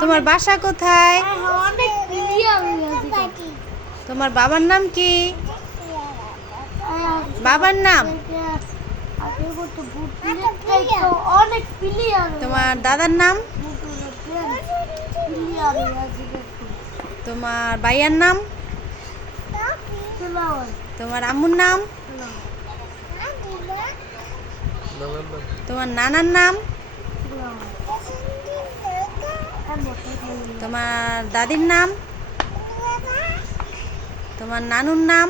তোমার বাসা কোথায়? তোমার বাবার নাম কি? বাবার নাম? তোমার দাদার নাম? তোমার ভাইয়ার নাম? তোমার আম্মুর নাম? তোমার নানার নাম? তোমার দাদির নাম? তোমার নানুর নাম?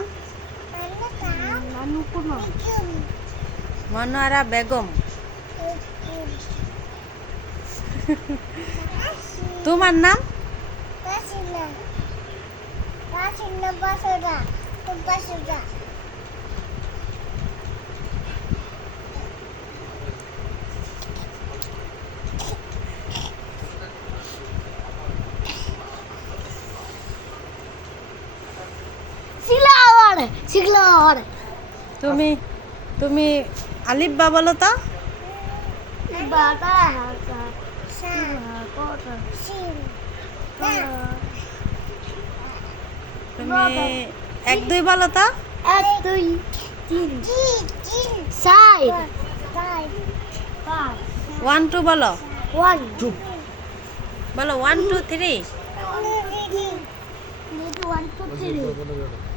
মনোয়ারা বেগম। তোমার নাম? তুমি তুমি আলিফ বা বলো তো। তুমি 1 2 বলো তো। 1 2 3 4 1 2 বলো। 1 2 বলো 1 2 3। 1 2 3